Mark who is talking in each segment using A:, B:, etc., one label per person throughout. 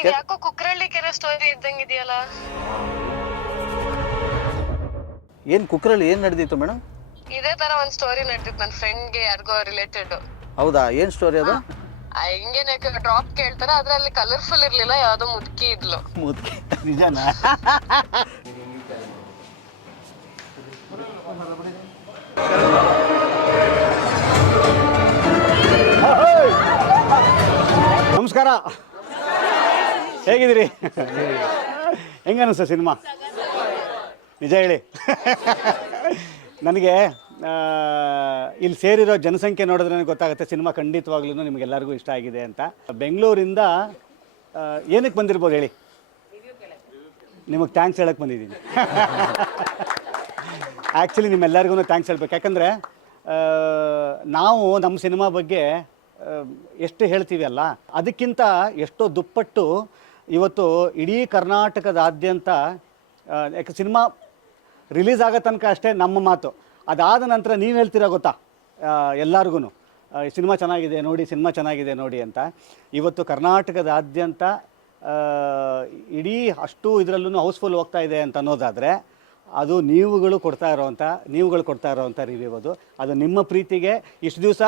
A: ಇದು ಯಾಕೋ ಕುಕ್ರಳ್ಳಿ ಕೆರೆ ಸ್ಟೋರಿ ಇದ್ದಂಗಿದೆಯಲ್ಲ
B: ಏನು ಕುಕ್ರಲ್ಲಿ ಏನ್ ನಡೆದಿತ್ತು ಮೇಡಮ್
A: ಇದೇ ತರ ಒಂದ್ ಸ್ಟೋರಿ ನಡೆದಿತ್ತು ನನ್ನ ಫ್ರೆಂಡ್ಗೆ ಯಾರಿಗೋ ರಿಲೇಟೆಡ್
B: ಹೌದಾ? ಏನ್ ಸ್ಟೋರಿ ಅದು?
A: ಹಿಂಗೇನೆ ಡ್ರಾಪ್ ಕೇಳ್ತಾರೆ ಅದ್ರಲ್ಲಿ ಕಲರ್ಫುಲ್ ಇರ್ಲಿಲ್ಲ ಯಾವ್ದೋ ಮುದ್ಕಿ ಇದ್ಲು.
B: ಮುದ್ಕೆ. ನಿಜನಾ?
C: ನಮಸ್ಕಾರ. ಹೇಗಿದ್ದೀರಿ? ಹೆಂಗ ಅನಿಸ್ತ ಸಿನಿಮಾ? ನಿಜ ಹೇಳಿ. ನನಗೆ ಇಲ್ಲಿ ಸೇರಿರೋ ಜನಸಂಖ್ಯೆ ನೋಡಿದ್ರೆ ನನಗೆ ಗೊತ್ತಾಗುತ್ತೆ, ಸಿನಿಮಾ ಖಂಡಿತವಾಗ್ಲೂ ನಿಮಗೆಲ್ಲರಿಗೂ ಇಷ್ಟ ಆಗಿದೆ ಅಂತ. ಬೆಂಗಳೂರಿಂದ ಏನಕ್ಕೆ ಬಂದಿರ್ಬೋದು ಹೇಳಿ? ನಿಮಗೆ ಥ್ಯಾಂಕ್ಸ್ ಹೇಳಕ್ಕೆ ಬಂದಿದ್ದೀನಿ. ಆ್ಯಕ್ಚುಲಿ ನಿಮ್ಮೆಲ್ಲರಿಗೂ ಥ್ಯಾಂಕ್ಸ್ ಹೇಳ್ಬೇಕು. ಯಾಕಂದರೆ ನಾವು ನಮ್ಮ ಸಿನಿಮಾ ಬಗ್ಗೆ ಎಷ್ಟು ಹೇಳ್ತೀವಿ ಅಲ್ಲ, ಅದಕ್ಕಿಂತ ಎಷ್ಟೋ ದುಪ್ಪಟ್ಟು ಇವತ್ತು ಇಡೀ ಕರ್ನಾಟಕದಾದ್ಯಂತ ಯಾಕೆ ಸಿನಿಮಾ ರಿಲೀಸ್ ಆಗೋ ತನಕ ಅಷ್ಟೇ ನಮ್ಮ ಮಾತು. ಅದಾದ ನಂತರ ನೀವು ಹೇಳ್ತೀರಾ ಗೊತ್ತಾ? ಎಲ್ಲರಿಗೂ ಸಿನಿಮಾ ಚೆನ್ನಾಗಿದೆ ನೋಡಿ, ಸಿನಿಮಾ ಚೆನ್ನಾಗಿದೆ ನೋಡಿ ಅಂತ. ಇವತ್ತು ಕರ್ನಾಟಕದಾದ್ಯಂತ ಇಡೀ ಅಷ್ಟು ಇದರಲ್ಲೂ ಹೌಸ್ಫುಲ್ ಹೋಗ್ತಾ ಇದೆ ಅಂತ ಅನ್ನೋದಾದರೆ, ಅದು ನೀವುಗಳು ಕೊಡ್ತಾ ಇರೋವಂಥ ನೀವುಗಳು ಕೊಡ್ತಾ ಇರೋವಂಥ ರಿವ್ಯೂ ಅದು ಅದು ನಿಮ್ಮ ಪ್ರೀತಿಗೆ ಇಷ್ಟು ದಿವಸ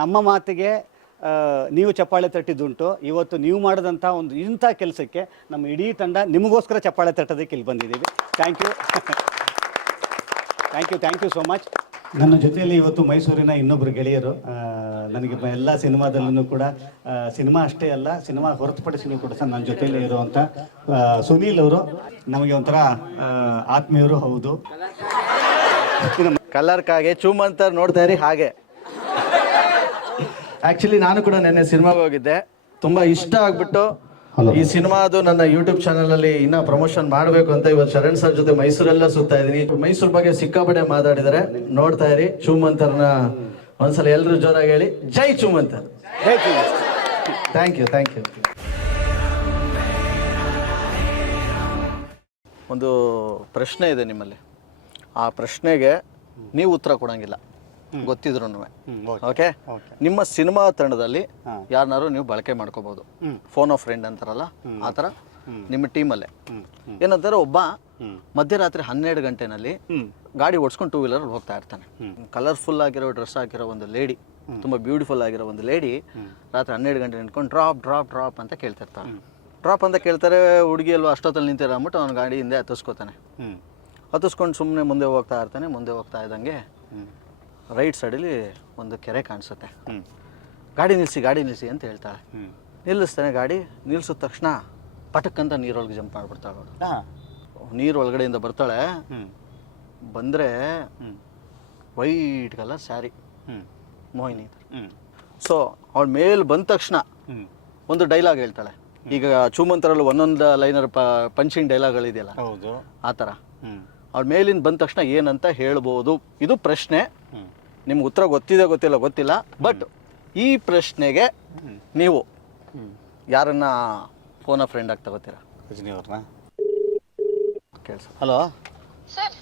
C: ನಮ್ಮ ಮಾತಿಗೆ ನೀವು ಚಪ್ಪಾಳೆ ತಟ್ಟಿದ್ದುಂಟು. ಇವತ್ತು ನೀವು ಮಾಡಿದಂಥ ಒಂದು ಇಂಥ ಕೆಲಸಕ್ಕೆ ನಮ್ಮ ಇಡೀ ತಂಡ ನಿಮಗೋಸ್ಕರ ಚಪ್ಪಾಳೆ ತಟ್ಟೋದಕ್ಕೆ ಇಲ್ಲಿ ಬಂದಿದ್ದೀವಿ. Thank you thank you thank you so much ನನ್ನ ಜೊತೆಯಲ್ಲಿ ಇವತ್ತು ಮೈಸೂರಿನ ಇನ್ನೊಬ್ಬರು ಗೆಳೆಯರು ನನಗೆ ಎಲ್ಲ ಸಿನಿಮಾದಲ್ಲೂ ಕೂಡ ಸಿನಿಮಾ ಅಷ್ಟೇ ಅಲ್ಲ ಸಿನಿಮಾ ಹೊರತುಪಡಿಸಿ ಕೂಡ ಸರ್ ನನ್ನ ಜೊತೆಯಲ್ಲಿ ಇರುವಂಥ ಸುನೀಲ್ ಅವರು ನಮಗೆ ಒಂಥರ ಆತ್ಮೀಯರು ಹೌದು.
B: ಕಲರ್ಕಾಗೆ ಚೂಮಂತರ್ ನೋಡ್ತಾ ಇರಿ ಹಾಗೆ.
D: ಆಕ್ಚುಲಿ ನಾನು ಕೂಡ ನೆನ್ನೆ ಸಿನಿಮಾಗೆ ಹೋಗಿದ್ದೆ. ತುಂಬಾ ಇಷ್ಟ ಆಗ್ಬಿಟ್ಟು ಈ ಸಿನಿಮಾದು ನನ್ನ ಯೂಟ್ಯೂಬ್ ಚಾನಲ್ ಅಲ್ಲಿ ಇನ್ನ ಪ್ರಮೋಷನ್ ಮಾಡಬೇಕು ಅಂತ ಇವತ್ತು ಶರಣ್ ಸರ್ ಜೊತೆ ಮೈಸೂರೆಲ್ಲ ಸುತ್ತಾ ಇದೀನಿ ಮೈಸೂರು ಬಗ್ಗೆ ಸಿಕ್ಕಾಪಟ್ಟೆ ಮಾತಾಡಿದರೆ ನೋಡ್ತಾ ಇರಿ. ಚುಮಂತರ್ನ ಒಂದ್ಸಲ ಎಲ್ಲರೂ ಜೋರಾಗಿ ಹೇಳಿ. ಜೈ Choo Mantar thank you thank you
B: ಒಂದು ಪ್ರಶ್ನೆ ಇದೆ ನಿಮ್ಮಲ್ಲಿ. ಆ ಪ್ರಶ್ನೆಗೆ ನೀವು ಉತ್ತರ ಕೊಡಂಗಿಲ್ಲ. ಗೊತ್ತಿದ್ರು ಓಕೆ. ನಿಮ್ಮ ಸಿನಿಮಾ ತಂಡದಲ್ಲಿ ಯಾರನ್ನಾರು ನೀವು ಬಳಕೆ ಮಾಡ್ಕೋಬಹುದು ಫೋನ್ ಆಫ್ ಫ್ರೆಂಡ್ ಅಂತಾರಲ್ಲ ಆ ಥರ ನಿಮ್ಮ ಟೀಮಲ್ಲೇ. ಏನಂತಾರೆ ಒಬ್ಬ ಮಧ್ಯರಾತ್ರಿ ಹನ್ನೆರಡು ಗಂಟೆನಲ್ಲಿ ಗಾಡಿ ಓಡಿಸ್ಕೊಂಡು ಟೂ ವೀಲರ್ ಹೋಗ್ತಾ ಇರ್ತಾನೆ. ಕಲರ್ಫುಲ್ ಆಗಿರೋ ಡ್ರೆಸ್ ಹಾಕಿರೋ ಒಂದು ಲೇಡಿ ತುಂಬಾ ಬ್ಯೂಟಿಫುಲ್ ಆಗಿರೋ ಒಂದು ಲೇಡಿ ರಾತ್ರಿ ಹನ್ನೆರಡು ಗಂಟೆ ನಿಂತ್ಕೊಂಡು ಡ್ರಾಪ್ ಡ್ರಾಪ್ ಡ್ರಾಪ್ ಅಂತ ಕೇಳ್ತಿರ್ತಾನೆ ಡ್ರಾಪ್ ಅಂತ ಕೇಳ್ತಾರೆ ಹುಡುಗಿ ಅಲ್ವಾ ಅಷ್ಟೊತ್ತಲ್ಲಿ ನಿಂತಿರ ಅಂದ್ಬಿಟ್ಟು ಅವ್ನ ಗಾಡಿ ಹಿಂದೆ ಹತ್ತಿಸ್ಕೋತಾನೆ. ಹತ್ತಿಸ್ಕೊಂಡು ಸುಮ್ಮನೆ ಮುಂದೆ ಹೋಗ್ತಾ ಇರ್ತಾನೆ ಮುಂದೆ ಹೋಗ್ತಾ ಇದ್ದಂಗೆ ರೈಟ್ ಸೈಡಲ್ಲಿ ಒಂದು ಕೆರೆ ಕಾಣಿಸುತ್ತೆ. ಗಾಡಿ ನಿಲ್ಲಿಸಿ ಗಾಡಿ ನಿಲ್ಲಿಸಿ ಅಂತ ಹೇಳ್ತಾಳೆ ನಿಲ್ಲಿಸ್ತಾನೆ ಗಾಡಿ ನಿಲ್ಲಿಸಿದ ತಕ್ಷಣ ಪಟಕ್ಕಂತ ನೀರೊಳಗೆ ಜಂಪ್ ಮಾಡಿಬಿಡ್ತಾಳೆ ಅವಳು
C: ನೀರೊಳಗಡೆಯಿಂದ
B: ನೀರು ಒಳಗಡೆಯಿಂದ ಬರ್ತಾಳೆ. ಬಂದರೆ white colour sari. Mohini so ಅವಳ ಮೇಲೆ ಬಂದ ತಕ್ಷಣ ಒಂದು ಡೈಲಾಗ್ ಹೇಳ್ತಾಳೆ. ಈಗ ಚೂಮಂತರಲ್ಲಿ ಒಂದೊಂದು ಲೈನರ್ ಪ ಪಂಚಿಂಗ್ ಡೈಲಾಗ್ಗಳಿದೆಯಲ್ಲ
C: ಹೌದು.
B: ಆ ಥರ
C: ಅವ್ರ
B: ಮೇಲಿನ ಮೇಲಿಂದ ಬಂದ ತಕ್ಷಣ ಏನಂತ ಹೇಳ್ಬೋದು. ಇದು ಪ್ರಶ್ನೆ. ನಿಮ್ಗೆ ಉತ್ತರ ಗೊತ್ತಿದೆ ಗೊತ್ತಿಲ್ಲ ಗೊತ್ತಿಲ್ಲ. ಬಟ್ ಈ ಪ್ರಶ್ನೆಗೆ ನೀವು ಯಾರನ್ನ ಫೋನ ಫ್ರೆಂಡ್ ಆಗಿ ತಗೋತೀರಾ?
C: ರಜನಿ ಅವ್ರನ್ನ?
B: ಕೇಳಿಸ
C: ಹಲೋ
A: ಸರ್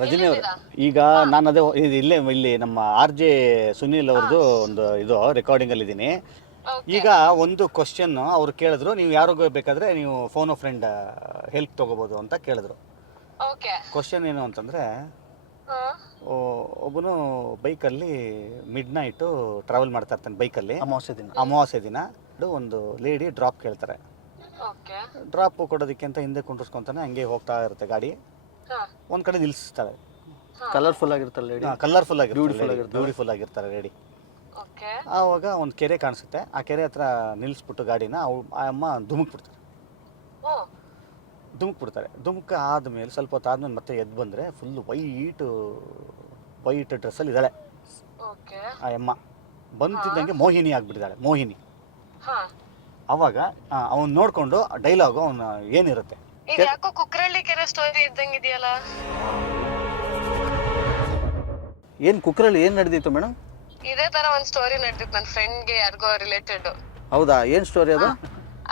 C: ರಜನಿ ಅವ್ರ ಈಗ ನಾನು ಅದೇ ಇದು ಇಲ್ಲೇ ಇಲ್ಲಿ ನಮ್ಮ ಆರ್ ಜೆ ಸುನೀಲ್ ಅವ್ರದ್ದು ಒಂದು ಇದು ರೆಕಾರ್ಡಿಂಗಲ್ಲಿ ಇದ್ದೀನಿ. ಈಗ ಒಂದು ಕ್ವಶನ್ ಅವ್ರು ಕೇಳಿದ್ರು ನೀವು ಯಾರಿಗೂ ಬೇಕಾದ್ರೆ ನೀವು ಫೋನ್ ಫ್ರೆಂಡ್ ಹೆಲ್ಪ್ ತಗೋಬಹುದು ಅಂತ ಕೇಳಿದ್ರು.
A: ಓಕೆ
C: ಕ್ವಶನ್ ಏನು ಅಂತಂದರೆ ಒಬ್ಬನು ಬೈಕಲ್ಲಿ ಮಿಡ್ ನೈಟು ಟ್ರಾವೆಲ್ ಮಾಡ್ತಾ ಇರ್ತಾನೆ ಬೈಕಲ್ಲಿ.
B: ಅಮಾವಾಸ್ಯೆ ದಿನ.
C: ಅಮಾವಾಸ್ಯೆ ದಿನ. ಒಂದು ಲೇಡಿ ಡ್ರಾಪ್ ಕೇಳ್ತಾರೆ.
A: ಓಕೆ.
C: ಡ್ರಾಪ್ ಕೊಡೋದಕ್ಕೆ ಅಂತ ಹಿಂದೆ ಕುಂಡ್ರಿಸ್ಕೊಂತಾನೆ ಹಂಗೆ ಹೋಗ್ತಾ ಇರುತ್ತೆ ಗಾಡಿ.
A: ಹಾ.
C: ಒಂದು ಕಡೆ ನಿಲ್ಲಿಸ್ತಾಳೆ
B: ಕಲರ್ಫುಲ್ ಆಗಿರ್ತಾರೆ ಲೇಡಿ
C: ಕಲರ್ಫುಲ್
B: ಆಗಿ
C: ಬ್ಯೂಟಿಫುಲ್ ಆಗಿರ್ತಾರೆ ಬ್ಯೂಟಿಫುಲ್
A: ಆಗಿರ್ತಾರೆ
C: ಆವಾಗ ಒಂದು ಕೆರೆ ಕಾಣಿಸುತ್ತೆ. ಆ ಕೆರೆ ಹತ್ರ ನಿಲ್ಲಿಸ್ಬಿಟ್ಟು ಗಾಡಿನ ಅವ್ ಆ ಅಮ್ಮ
A: ಧುಮುಕ್ಬಿಡ್ತಾರೆ.
C: ಧುಮುಕ್ ಬಿಡ್ತಾರೆ ಧುಮುಕ್ ಆದಮೇಲೆ ಸ್ವಲ್ಪ ಹೊತ್ತು ಆದಮೇಲೆ ಮತ್ತೆ ಎದ್ದು ಬಂದರೆ ಫುಲ್ ವೈಟ್ ವೈಟ್ ಡ್ರೆಸ್ಸಲ್ಲಿ ಇದ್ದಾಳೆ. ಆ ಅಮ್ಮ ಬಂತಿದ್ದಂಗೆ ಮೋಹಿನಿ ಆಗಿಬಿಟ್ಟಿದ್ದಾಳೆ ಮೋಹಿನಿ. ಅವಾಗ ಅವನು ನೋಡಿಕೊಂಡು ಡೈಲಾಗು ಅವನು ಏನಿರುತ್ತೆ?
A: ಯಾಕೋ ಕುಕ್ರಳ್ಳಿ ಕೆರೆ ಸ್ಟೋರಿ ಇದ್ದಂಗಿದೆಯಲ್ಲ
B: ಏನು ಕುಕ್ರಲ್ಲಿ ಏನು ನಡೆದಿತ್ತು ಮೇಡಮ್?
A: ಇದೇ ತರ ಒಂದು ಸ್ಟೋರಿ ನಡೆದಿತ್ತು ನನ್ನ ಫ್ರೆಂಡ್ಗೆ ಯಾರಿಗೋ ರಿಲೇಟೆಡ್
B: ಹೌದಾ? ಏನು ಸ್ಟೋರಿ ಅದು?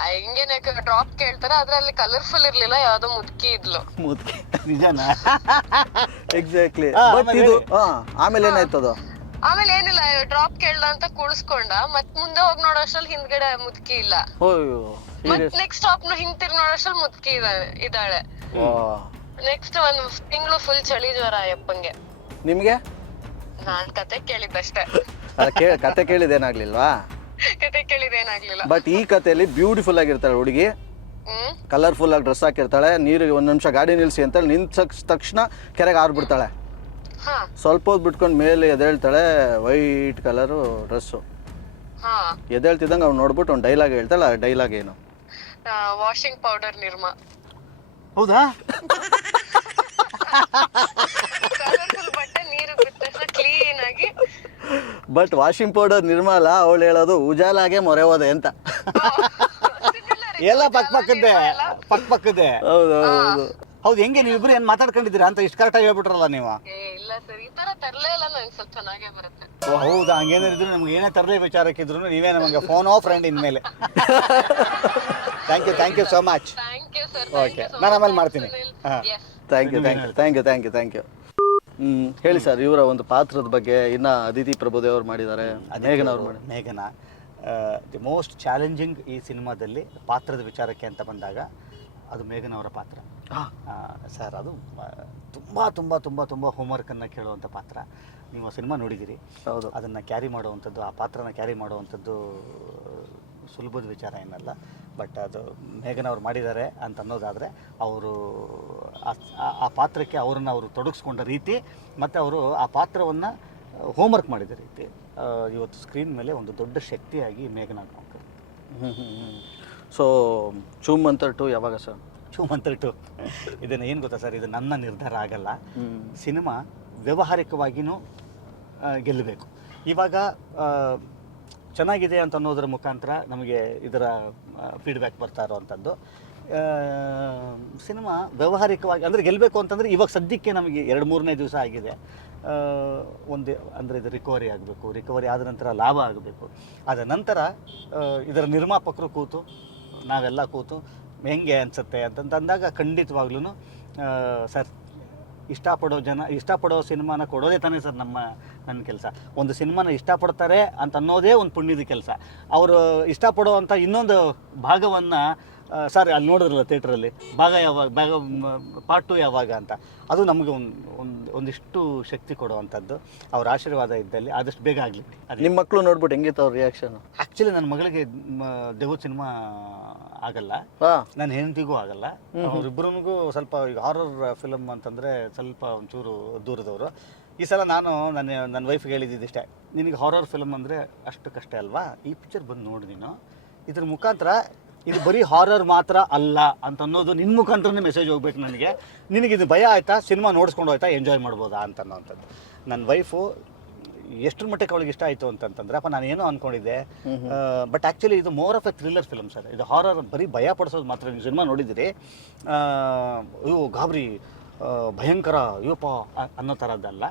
A: ಹಿಂಗೇನೆ ಡ್ರಾಪ್ ಕೇಳ್ತಾರೆ ಅದ್ರಲ್ಲಿ ಕಲರ್ಫುಲ್ ಇರ್ಲಿಲ್ಲ ಯಾವ್ದೋ ಮುದ್ಕಿ ಇದ್ಲು.
B: ಮುದ್ಕೆ.
C: ನಿಜನಾ?
B: ಎಕ್ಸಾಕ್ಟ್ಲಿ
C: ಹಾ,
B: ಬಟ್
C: ಆಮೇಲೆ
B: ಇದು. ಹಾ ಆಮೇಲೆ ಏನಾಯ್ತು ಅದು?
A: ಆಮೇಲೆ ಏನಿಲ್ಲ ಡ್ರಾಪ್ ಕೇಳ್ದ ಅಂತ ಕುಳ್ಸ್ಕೊಂಡ ಮತ್ ಮುಂದೆ ಹೋಗಿ ನೋಡೋ ಅಷ್ಟ್ರಲ್ಲಿ ಹಿಂದ್ಗಡೆ ಮುದ್ಕಿ ಇಲ್ಲ. ಮತ್ ನೆಕ್ಸ್ಟ್ ಸ್ಟಾಪ್ನ ನೋಡೋ ಅಷ್ಟ್ರಲ್ಲಿ ಮುದ್ಕಿ ಇದಾಳೆ ಇದ್ದಾಳೆ.
B: ವಾ.
A: ನೆಕ್ಸ್ಟ್ ಒಂದ್ ತಿಂಗಳು ಫುಲ್ ಚಳಿ ಜ್ವರ ಅಯ್ಯಪ್ಪಂಗೆ.
B: ನಿಮಗೆ?
A: ನಾನ್ ಕತೆ ಕೇಳಿದ್ದಷ್ಟೇ.
B: ಕತೆ ಕತೆ ಕೇಳಿದೇನಾಗ್ಲಿಲ್ವಾ
A: ಕತೆ ಕೇಳಿದೇನಾಗ್ಲಿಲ್ಲ
B: ಬಟ್ ಈ ಕಥೆಯಲ್ಲಿ ಬ್ಯೂಟಿಫುಲ್ ಆಗಿರ್ತಾಳೆ ಹುಡುಗಿ.
A: ಹ್ಮ್.
B: ಕಲರ್ಫುಲ್ ಆಗಿ ಡ್ರೆಸ್ ಹಾಕಿರ್ತಾಳೆ. ನೀರಿಗೆ ಒಂದ್ ನಿಮಿಷ ಗಾಡಿ ನಿಲ್ಸಿ ಅಂತ ನಿಂತ ತಕ್ಷಣ ಕೆರೆಗೆ ಆರ್ಬಿಡ್ತಾಳೆ.
A: ಹಾ.
B: ಸ್ವಲ್ಪ ಹೊತ್ತು ಬಿಟ್ಕೊಂಡು ಮೇಲೆ ಎದ್ದೇಳ್ತಾಳೆ. ವೈಟ್ ಕಲರು ಡ್ರೆಸ್ಸು
A: ಹಾ.
B: ಎದ್ದೇಳ್ತಿದ್ದಂಗೆ ಅವ್ನು ನೋಡ್ಬಿಟ್ಟು ಒಂದು ಡೈಲಾಗ್ ಹೇಳ್ತಾಳೆ. ಆ ಡೈಲಾಗ್ ಏನು?
A: Washing powder Nirma.
C: ಹೌದಾ?
B: ಬಟ್ ವಾಷಿಂಗ್ ಪೌಡರ್ ನಿರ್ಮಲ ಅವಳು ಹೇಳೋದು ಉಜಾಲಾಗೆ ಮೊರೆ ಹೋದೆ ಅಂತ.
C: ಎಲ್ಲ ಪಕ್ಕ ಪಕ್ಕದ್ದೆ ಪಕ್ಕ ಪಕ್ಕದ್ದೆ.
B: ಹೌದು ಹೌದು
C: ಹೌದು ಹೆಂಗೆ ಇಬ್ರು ಏನ್ ಮಾತಾಡ್ಕೊಂಡಿದ್ದೀರಾ ಅಂತ ಇಷ್ಟು ಕರೆಕ್ಟಾಗಿ ಹೇಳ್ಬಿಟ್ರಲ್ಲ ನೀವು?
A: ಏ ಇಲ್ಲ ಸರ್ ಈ ತರ ತರ್ಲೇ ಇಲ್ಲ ನಂಗೆ ಸ್ವಲ್ಪ ಚೆನ್ನಾಗೇ ಬರುತ್ತೆ.
C: ಓ, ಹೌದಾ? ಹಂಗೇನಿದ್ರು ನಮ್ಗೆ ಏನೇ ತರಲೇ ವಿಚಾರಕ್ಕಿದ್ರು ನೀವೇ ನಮಗೆ ಫೋನ್ ಆಫ್ ಫ್ರೆಂಡ್ ಇನ್ಮೇಲೆ. Thank you thank you so much
A: thank you sir
C: Okay. ನಾನು ಆಮೇಲೆ ಮಾಡ್ತೀನಿ. ಹಾಂ.
B: Thank you thank you thank you thank you thank you ಹೇಳಿ ಸರ್ ಇವರ ಒಂದು ಪಾತ್ರದ ಬಗ್ಗೆ ಇನ್ನ ಅದಿತಿ ಪ್ರಭುದೇವ್ ಅವ್ರು ಮಾಡಿದ್ದಾರೆ. ಮೇಘನ್ ಅವ್ರು ಮಾಡಿ
C: ಮೇಘನ ದಿ ಮೋಸ್ಟ್ ಚಾಲೆಂಜಿಂಗ್ ಈ ಸಿನಿಮಾದಲ್ಲಿ ಪಾತ್ರದ ವಿಚಾರಕ್ಕೆ ಅಂತ ಬಂದಾಗ ಅದು ಮೇಘನ ಅವರ ಪಾತ್ರ ಸರ್ ಅದು ತುಂಬ ತುಂಬ ತುಂಬ ತುಂಬ ಅನ್ನ ಕೇಳುವಂಥ ಪಾತ್ರ. ನೀವು ಆ ಸಿನಿಮಾ ನೋಡಿದಿರಿ.
B: ಹೌದು.
C: ಅದನ್ನು ಕ್ಯಾರಿ ಮಾಡುವಂಥದ್ದು ಆ ಪಾತ್ರನ ಕ್ಯಾರಿ ಮಾಡುವಂಥದ್ದು ಸುಲಭದ ವಿಚಾರ ಏನಲ್ಲ. ಬಟ್ ಅದು ಮೇಘನ್ ಅವ್ರು ಮಾಡಿದ್ದಾರೆ ಅಂತ ಅನ್ನೋದಾದರೆ ಅವರು ಆ- ಪಾತ್ರಕ್ಕೆ ಅವರನ್ನು ಅವರು ತೊಡಗಿಸ್ಕೊಂಡ ರೀತಿ ಮತ್ತು ಅವರು ಆ ಪಾತ್ರವನ್ನು ಹೋಮ್ವರ್ಕ್ ಮಾಡಿದ ರೀತಿ. ಇವತ್ತು ಸ್ಕ್ರೀನ್ ಮೇಲೆ ಒಂದು ದೊಡ್ಡ ಶಕ್ತಿಯಾಗಿ ಮೇಘನ ಕಾಣ್ತಾರೆ
B: ಸೊ ಚೂಮ್ ಅಂತ ಟು ಯಾವಾಗ ಸರ್
C: ಚೂಮ್ ಮಂತರ್ ಟು ಇದನ್ನು ಏನು ಗೊತ್ತಾ ಸರ್ ಇದು ನನ್ನ ನಿರ್ಧಾರ ಆಗಲ್ಲ. ಸಿನಿಮಾ ವ್ಯವಹಾರಿಕವಾಗಿಯೂ ಗೆಲ್ಲಬೇಕು. ಇವಾಗ ಚೆನ್ನಾಗಿದೆ ಅಂತ ಅನ್ನೋದ್ರ ಮುಖಾಂತರ ನಮಗೆ ಇದರ ಫೀಡ್ಬ್ಯಾಕ್ ಬರ್ತಾ ಇರೋವಂಥದ್ದು. ಸಿನಿಮಾ ವ್ಯಾವಹಾರಿಕವಾಗಿ, ಅಂದರೆ ಗೆಲ್ಲಬೇಕು ಅಂತಂದರೆ ಇವಾಗ ಸದ್ಯಕ್ಕೆ ನಮಗೆ ಎರಡು ಮೂರನೇ ದಿವಸ ಆಗಿದೆ. ಒಂದು, ಅಂದರೆ ಇದು ರಿಕವರಿ ಆಗಬೇಕು ರಿಕವರಿ ಆದ ನಂತರ ಲಾಭ ಆಗಬೇಕು. ಆದ ನಂತರ ಇದರ ನಿರ್ಮಾಪಕರು ಕೂತು, ನಾವೆಲ್ಲ ಕೂತು, ಹೆಂಗೆ ಅನಿಸುತ್ತೆ ಅಂತಂತ ಅಂದಾಗ ಖಂಡಿತವಾಗ್ಲೂ ಸರ್, ಇಷ್ಟಪಡೋ ಜನ, ಇಷ್ಟಪಡೋ ಸಿನಿಮಾನ ಕೊಡೋದೇ ತಾನೇ ಸರ್ ನಮ್ಮ ನನ್ನ ಕೆಲಸ. ಒಂದು ಸಿನಿಮಾನ ಇಷ್ಟಪಡ್ತಾರೆ ಅಂತ ಅನ್ನೋದೇ ಒಂದು ಪುಣ್ಯದ ಕೆಲಸ. ಅವರು ಇಷ್ಟಪಡುವಂಥ ಇನ್ನೊಂದು ಭಾಗವನ್ನು ಸರ್ ಅಲ್ಲಿ ನೋಡಿದ್ರಲ್ಲ ಥಿಯೇಟ್ರಲ್ಲಿ ಭಾಗ ಯಾವಾಗ ಭಾಗ ಪಾರ್ಟ್ ಟು ಯಾವಾಗ ಅಂತ. ಅದು ನಮಗೆ ಒಂದು ಒಂದು ಒಂದಿಷ್ಟು ಶಕ್ತಿ ಕೊಡುವಂಥದ್ದು. ಅವ್ರ ಆಶೀರ್ವಾದ ಇದ್ದಲ್ಲಿ ಆದಷ್ಟು ಬೇಗ ಆಗಲಿ.
B: ನಿಮ್ಮ ಮಕ್ಕಳು ನೋಡ್ಬಿಟ್ಟು ಹೆಂಗಿತ್ತು ಅವ್ರ ರಿಯಾಕ್ಷನ್
C: ಆ್ಯಕ್ಚುಲಿ ನನ್ನ ಮಗಳಿಗೆ ದೇವದ ಸಿನಿಮಾ ಆಗಲ್ಲ. ನನ್ನ ಹೆಂಡತಿಗೂ ಆಗಲ್ಲ. ಅವ್ರಿಬ್ರಿಗೂ ಸ್ವಲ್ಪ ಈಗ ಹಾರರ್ ಫಿಲಮ್ ಅಂತಂದರೆ ಸ್ವಲ್ಪ ಒಂಚೂರು ದೂರದವರು. ಈ ಸಲ ನಾನು ನನ್ನ ನನ್ನ ವೈಫ್ಗೆ ಹೇಳಿದ್ದಿಷ್ಟೇ ನಿನಗೆ ಹಾರರ್ ಫಿಲಮ್ ಅಂದರೆ ಅಷ್ಟು ಕಷ್ಟ ಅಲ್ವಾ? ಈ ಪಿಕ್ಚರ್ ಬಂದು ನೋಡು ನೀನು. ಇದ್ರ ಮುಖಾಂತರ ಇದು ಬರೀ ಹಾರರ್ ಮಾತ್ರ ಅಲ್ಲ ಅಂತ ಅನ್ನೋದು ನಿನ್ನ ಮುಖಾಂತರನೇ ಮೆಸೇಜ್ ಹೋಗ್ಬೇಕು ನನಗೆ. ನಿನಗೆ ಇದು ಭಯ ಆಯ್ತಾ? ಸಿನಿಮಾ ನೋಡಿಸ್ಕೊಂಡು ಹೋಯ್ತಾ? ಎಂಜಾಯ್ ಮಾಡ್ಬೋದಾ ಅಂತ ಅನ್ನೋವಂಥದ್ದು ನನ್ನ ವೈಫು ಎಷ್ಟರ ಮಟ್ಟಕ್ಕೆ ಅವಳಿಗೆ ಇಷ್ಟ ಆಯಿತು ಅಂತಂತಂದ್ರೆ ಅಪ್ಪ ನಾನು ಏನೋ ಅಂದ್ಕೊಂಡಿದ್ದೆ ಬಟ್ ಆ್ಯಕ್ಚುಲಿ ಇದು more of a thriller film sir ಇದು ಹಾರರ್ ಬರೀ ಭಯ ಪಡಿಸೋದು ಮಾತ್ರ. ನೀವು ಸಿನಿಮಾ ನೋಡಿದಿರಿ ಇವು ಗಾಬರಿ ಭಯಂಕರ ಅಯ್ಯೋಪ್ಪ ಅನ್ನೋ ಥರದ್ದಲ್ಲ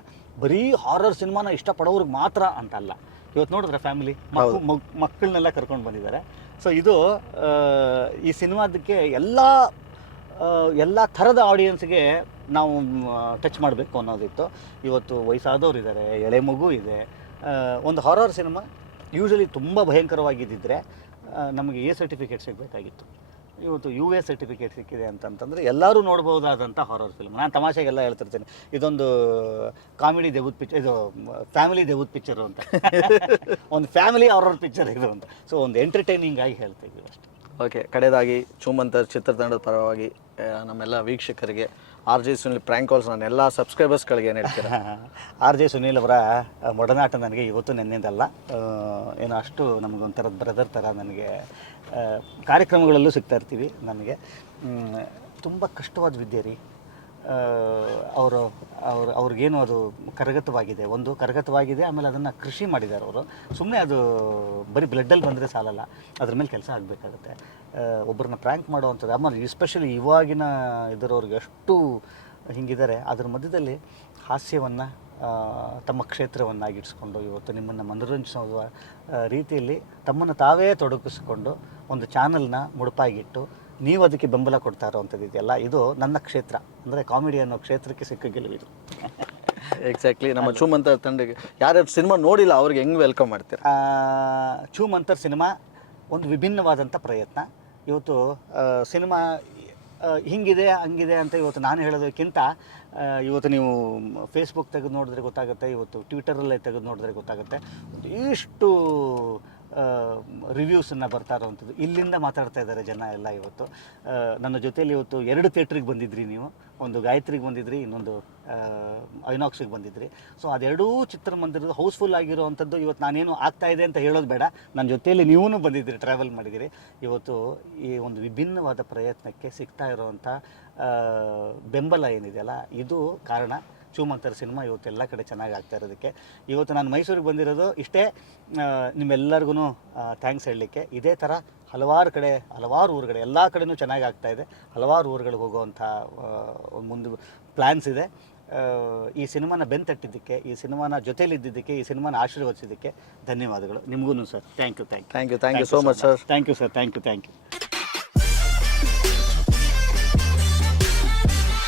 C: ಬರೀ ಹಾರರ್ ಸಿನಿಮಾನ ಇಷ್ಟಪಡೋರಿಗೆ ಮಾತ್ರ ಅಂತಲ್ಲ. ಇವತ್ತು ನೋಡಿದ್ರೆ ಫ್ಯಾಮಿಲಿ ಮಕ್ಕಳು ಮಕ್ಕಳನ್ನೆಲ್ಲ ಕರ್ಕೊಂಡು ಬಂದಿದ್ದಾರೆ ಸೊ ಇದು ಈ ಸಿನಿಮಾದಕ್ಕೆ ಎಲ್ಲ ಎಲ್ಲ ಥರದ ಆಡಿಯನ್ಸ್ಗೆ ನಾವು ಟಚ್ ಮಾಡಬೇಕು ಅನ್ನೋದಿತ್ತು. ಇವತ್ತು ವಯಸ್ಸಾದವ್ರು ಇದ್ದಾರೆ ಎಳೆ ಮಗು ಇದೆ. ಒಂದು ಹಾರರ್ ಸಿನಿಮಾ ಯೂಶಲಿ ತುಂಬ ಭಯಂಕರವಾಗಿದ್ದಿದ್ರೆ ನಮಗೆ ಎ ಸರ್ಟಿಫಿಕೇಟ್ ಸಿಗಬೇಕಾಗಿತ್ತು. ಇವತ್ತು ಯು ಎ ಸರ್ಟಿಫಿಕೇಟ್ ಸಿಕ್ಕಿದೆ ಅಂತಂತಂದರೆ ಎಲ್ಲರೂ ನೋಡ್ಬೋದಾದಂಥ ಹಾರರ್ ಫಿಲ್ಮ್ ನಾನು ತಮಾಷೆಗೆಲ್ಲ ಹೇಳ್ತಿರ್ತೀನಿ. ಇದೊಂದು ಕಾಮಿಡಿ ದೆವುದ್ ಪಿಕ್ಚರ್ ಇದು ಫ್ಯಾಮಿಲಿ ದೆವುದ್ ಪಿಕ್ಚರು ಅಂತ. ಒಂದು ಫ್ಯಾಮಿಲಿ ಹಾರರ್ ಪಿಕ್ಚರ್ ಇದು ಅಂತ. ಸೊ ಒಂದು ಎಂಟರ್ಟೈನಿಂಗ್ ಆಗಿ ಹೇಳ್ತಾ ಇದ್ದೀವಿ ಅಷ್ಟೇ.
B: ಓಕೆ, ಕಡೆಯದಾಗಿ ಚೂಮಂತರ್ ಚಿತ್ರತಂಡದ ಪರವಾಗಿ ನಮ್ಮೆಲ್ಲ ವೀಕ್ಷಕರಿಗೆ, R J Sunil prank calls ನಾನು ಎಲ್ಲ ಸಬ್ಸ್ಕ್ರೈಬರ್ಸ್ಗಳಿಗೆ ಏನು ಹೇಳ್ತೀರಾ?
C: ಆರ್ ಜೆ ಸುನೀಲ್ ಅವರ ಮೊಡನಾಟ ನನಗೆ ಇವತ್ತು ನೆನ್ನೆದಲ್ಲ. ಏನೋ ಅಷ್ಟು ನಮಗೊಂಥರ ಬ್ರದರ್ ಥರ ನನಗೆ ಕಾರ್ಯಕ್ರಮಗಳಲ್ಲೂ ಸಿಗ್ತಾ ಇರ್ತೀವಿ ನನಗೆ. ತುಂಬ ಕಷ್ಟವಾದ ವಿದ್ಯೆ ರೀ. ಅವರು ಅವ್ರು ಅವ್ರಿಗೇನು ಅದು ಕರಗತವಾಗಿದೆ, ಒಂದು ಕರಗತವಾಗಿದೆ, ಆಮೇಲೆ ಅದನ್ನು ಕೃಷಿ ಮಾಡಿದ್ದಾರೆ ಅವರು. ಸುಮ್ಮನೆ ಅದು ಬರೀ ಬ್ಲಡ್ಡಲ್ಲಿ ಬಂದರೆ ಸಾಲಲ್ಲ, ಅದ್ರ ಮೇಲೆ ಕೆಲಸ ಆಗಬೇಕಾಗುತ್ತೆ. ಒಬ್ಬರನ್ನ ಪ್ರ್ಯಾಂಕ್ ಮಾಡುವಂಥದ್ದು ಆಮೇಲೆ ಎಸ್ಪೆಷಲಿ ಇವಾಗಿನ ಇದರವ್ರಿಗೆ ಎಷ್ಟು ಹಿಂಗಿದ್ದಾರೆ, ಅದ್ರ ಮಧ್ಯದಲ್ಲಿ ಹಾಸ್ಯವನ್ನು ತಮ್ಮ ಕ್ಷೇತ್ರವನ್ನಾಗಿಡಿಸ್ಕೊಂಡು, ಇವತ್ತು ನಿಮ್ಮನ್ನು ಮನೋರಂಜಿಸುವ ರೀತಿಯಲ್ಲಿ ತಮ್ಮನ್ನು ತಾವೇ ತೊಡಗಿಸಿಕೊಂಡು ಒಂದು ಚಾನಲ್ನ ಮುಡುಪಾಗಿಟ್ಟು ನೀವು ಅದಕ್ಕೆ ಬೆಂಬಲ ಕೊಡ್ತಾ ಇರೋವಂಥದ್ದು ಇದೆಯಲ್ಲ ಇದು ನನ್ನ ಕ್ಷೇತ್ರ. ಅಂದರೆ ಕಾಮಿಡಿ ಅನ್ನೋ ಕ್ಷೇತ್ರಕ್ಕೆ ಸಿಕ್ಕ ಗೆಲುವಿದು
B: ಎಕ್ಸಾಕ್ಟ್ಲಿ ನಮ್ಮ ಚೂಮಂತ ತಂಡಕ್ಕೆ ಯಾರ್ಯಾರು ಸಿನಿಮಾ ನೋಡಿಲ್ಲ ಅವ್ರಿಗೆ ಹೆಂಗೆ ವೆಲ್ಕಮ್ ಮಾಡ್ತೀರಾ?
C: ಆ, ಚೂ ಮಂತರ್ ಸಿನಿಮಾ ಒಂದು ವಿಭಿನ್ನವಾದಂಥ ಪ್ರಯತ್ನ. ಇವತ್ತು ಸಿನಿಮಾ ಹಿಂಗಿದೆ ಹಂಗಿದೆ ಅಂತ ಇವತ್ತು ನಾನು ಹೇಳೋದಕ್ಕಿಂತ ಇವತ್ತು ನೀವು ಫೇಸ್ಬುಕ್ ತೆಗೆದು ನೋಡಿದ್ರೆ ಗೊತ್ತಾಗುತ್ತೆ ಇವತ್ತು ಟ್ವಿಟರಲ್ಲೇ ತೆಗೆದು ನೋಡಿದ್ರೆ ಗೊತ್ತಾಗುತ್ತೆ. ಇಷ್ಟು ರಿವ್ಯೂಸನ್ನು ಬರ್ತಾ ಇರೋವಂಥದ್ದು. ಇಲ್ಲಿಂದ ಮಾತಾಡ್ತಾ ಇದ್ದಾರೆ ಜನ ಎಲ್ಲ ಇವತ್ತು. ನನ್ನ ಜೊತೆಯಲ್ಲಿ ಇವತ್ತು ಎರಡು ಥಿಯೇಟ್ರಿಗೆ ಬಂದಿದ್ರಿ ನೀವು. ಒಂದು ಗಾಯತ್ರಿಗೆ ಬಂದಿದ್ರಿ, ಇನ್ನೊಂದು ಐನಾಕ್ಸಿಗೆ ಬಂದಿದ್ರಿ. ಸೊ ಅದೆರಡೂ ಚಿತ್ರಮಂದಿರದ ಹೌಸ್ಫುಲ್ ಆಗಿರುವಂಥದ್ದು ಇವತ್ತು ನಾನೇನು ಆಗ್ತಾ ಇದೆ ಅಂತ ಹೇಳೋದು ಬೇಡ. ನನ್ನ ಜೊತೆಯಲ್ಲಿ ನೀವೂ ಬಂದಿದ್ದೀರಿ ಟ್ರಾವೆಲ್ ಮಾಡಿದಿರಿ ಇವತ್ತು ಈ ಒಂದು ವಿಭಿನ್ನವಾದ ಪ್ರಯತ್ನಕ್ಕೆ ಸಿಗ್ತಾ ಇರುವಂಥ ಬೆಂಬಲ ಏನಿದೆಯಲ್ಲ, ಇದು ಕಾರಣ. ಚೂಮಂತರ ಸಿನಿಮಾ ಇವತ್ತು ಎಲ್ಲ ಕಡೆ ಚೆನ್ನಾಗಿ ಆಗ್ತಾ ಇರೋದಕ್ಕೆ. ಇವತ್ತು ನಾನು ಮೈಸೂರಿಗೆ ಬಂದಿರೋದು ಇಷ್ಟೇ ನಿಮ್ಮೆಲ್ಲರಿಗೂ ಥ್ಯಾಂಕ್ಸ್ ಹೇಳಲಿಕ್ಕೆ. ಇದೇ ಥರ ಹಲವಾರು ಕಡೆ ಹಲವಾರು ಊರುಗಳು ಎಲ್ಲ ಕಡೆನೂ ಚೆನ್ನಾಗಿ ಆಗ್ತಾ ಇದೆ. ಹಲವಾರು ಊರುಗಳಿಗೆ ಹೋಗುವಂಥ ಮುಂದೆ ಪ್ಲ್ಯಾನ್ಸ್ ಇದೆ. ಈ ಸಿನಿಮಾನ ಬೆಂತಟ್ಟಿದ್ದಕ್ಕೆ ಈ ಸಿನಿಮಾನ ಜೊತೆಯಲ್ಲಿದ್ದಿದ್ದಕ್ಕೆ ಈ ಸಿನಿಮಾನ ಆಶೀರ್ವದಿಸಿದ್ದಕ್ಕೆ ಧನ್ಯವಾದಗಳು. ನಿಮಗೂ sir. Thank you thank you
B: thank you thank you so much sir
C: thank you sir thank you thank you